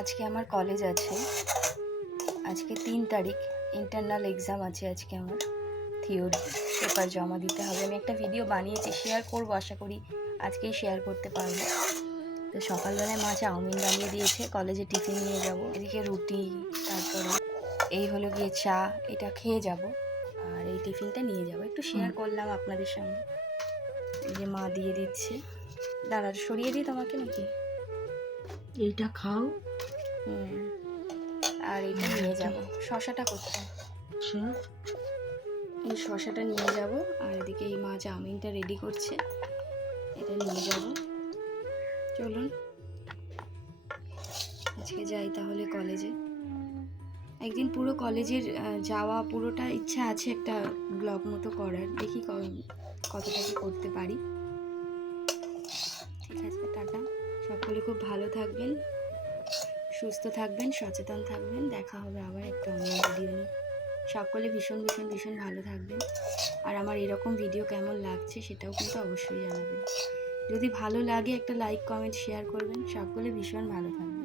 আজকে আমার কলেজ আছে। আজকে 3 তারিখ, ইন্টারনাল এক্সাম আছে আজকে আমার। থিওরি পেপার জমা দিতে হবে। আমি একটা ভিডিও বানিয়েছি, শেয়ার করবো, আশা করি আজকেই শেয়ার করতে পারবো। তো সকালবেলায় মা চাউমিন বানিয়ে দিয়েছে, কলেজে টিফিন নিয়ে যাব। এদিকে রুটি, তারপরে এই হলো গিয়ে চা, এটা খেয়ে যাব। আর এই টিফিনটা নিয়ে যাব, একটু শেয়ার করলাম আপনাদের সঙ্গে। এই যে মা দিয়ে দিচ্ছে, দাঁড়া সরিয়ে দিই তোমাকে নাকি? এইটা খাও। আর এইটা নিয়ে যাব। শশাটা কোথায়? আচ্ছা, এই শশাটা নিয়ে যাব। আর এদিকে এই মা চাউমিনটা রেডি করছে, এটা নিয়ে যাব। চলুন আজকে যাই তাহলে কলেজে। একদিন পুরো কলেজের যাওয়া পুরোটা ইচ্ছা আছে, একটা ব্লগ মতো করার। দেখি কতটা কি করতে পারি। ঠিক আছে, টাটা। সকলে খুব ভালো থাকবেন, সুস্থ থাকবেন, সচেতন থাকবেন। দেখা হবে আবার একটা অন্য ভিডিও নিয়ে। সকলে ভীষণ ভীষণ ভীষণ ভালো থাকবেন। আর আমার এরকম ভিডিও কেমন লাগছে সেটাও কিন্তু অবশ্যই জানাবেন। যদি ভালো লাগে একটা লাইক, কমেন্ট, শেয়ার করবেন। সকলে ভীষণ ভালো থাকবেন।